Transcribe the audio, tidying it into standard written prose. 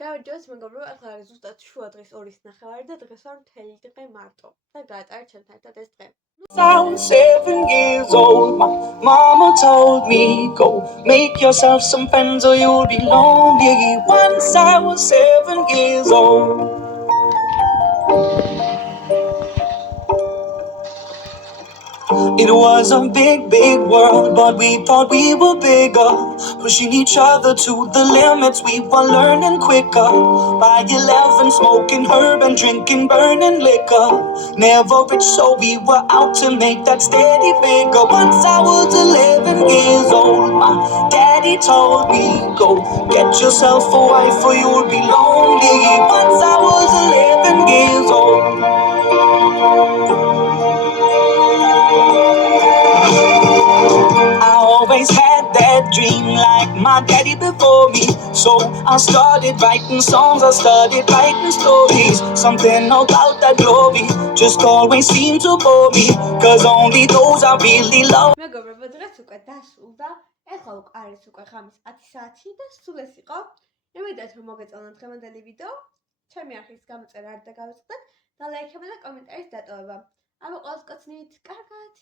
გავიჯოს მეგობრებო, ახლა არის ზუსტად შუა დღის 2:30 და დღეს ვარ მთელი დღე მარტო და გაატარეთ ჩემთან ერთად ეს დღე. I'm 7 years old, my mama told me, go make yourself some friends or you'll be lonely. Once I was 7 years old. It was a big, big world, but we thought we were bigger. Pushing each other to the limits, we were learning quicker. By 11, smoking herb and drinking burning liquor. Never rich, so we were out to make that steady figure. Once I was 11 years old, my daddy told me, go get yourself a wife or you'll be lonely. Once I was 11 years old. I always had that dream like my daddy before me. So I started writing songs, I started writing stories. Something about that glory just always seemed to bore me. Cause only those I really love. მეგობრებო, დღეს უკვე დასრულდა. ეხლა უკვე არის უკვე ხამის 10 საათი და სულ ეს იყო. იმედად რომ მოგეწონათ დღევანდელი ვიდეო. ჩემი არხის გამოწერა არ დაგავიწყდეთ და ლაიქება და კომენტარის დატოვება. აბა ყველას კაცნით, კარგად!